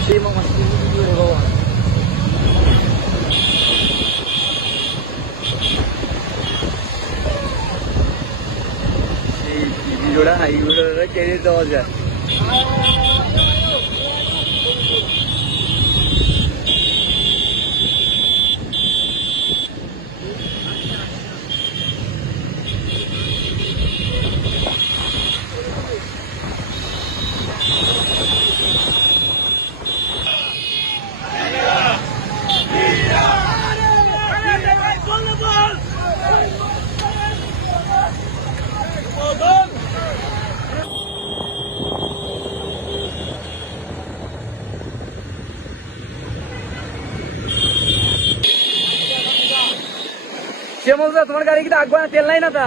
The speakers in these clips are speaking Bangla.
মাছ ভিডিও রে বাবা এই ভিডিওটা এই ভিডিওটা কেড়ে দেওয়া যায় সে বলছে তোমার গাড়ি কি আগবা তেল নাই না তা।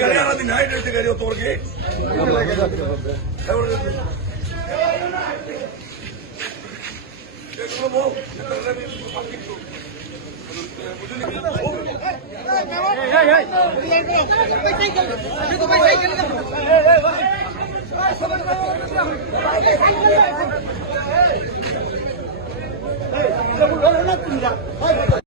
ಗಡಿಯಾರದಿಂದ ನೈಟ್ ಇರ್ತಿ ಗಡಿ ಹೊತ್ತವ್ರಿಗೆ Hey!